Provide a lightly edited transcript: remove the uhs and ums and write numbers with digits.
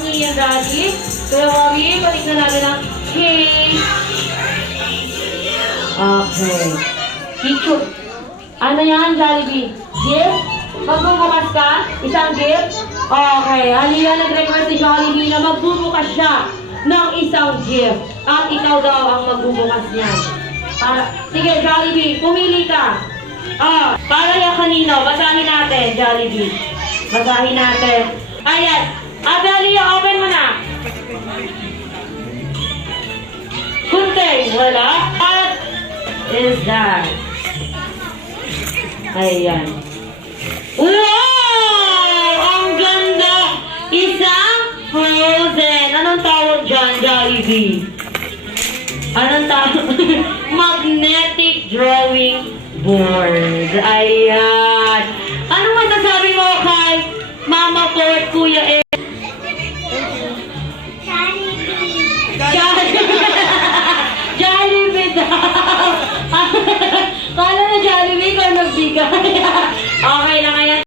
Pahingi yan, Daddy. Kaya Mami, patignan natin ang cake. Okay. Teacher. Ano yan, Jollibee? Gift? Magbubukas ka? Isang gift? Okay. Halika, nag-request si Jollibee na magbubukas siya ng isang gift. At ikaw daw ang magbubukas niyan. Sige, Jollibee, pumili ka. Para yung kanino, basahin natin, Jollibee. Basahin natin. Ayan. Adelia, open mo na. Kunting, wala. What is that? Ayan. Wow! Ang ganda! Isang frozen. Anong tawag dyan, Jollibee? Anong tawag? Magnetic drawing board. Ayan. Anong masasabi mo kay Mama po at Kuya E? Jollibee daw. Kala na Jollibee ikaw nagbigay.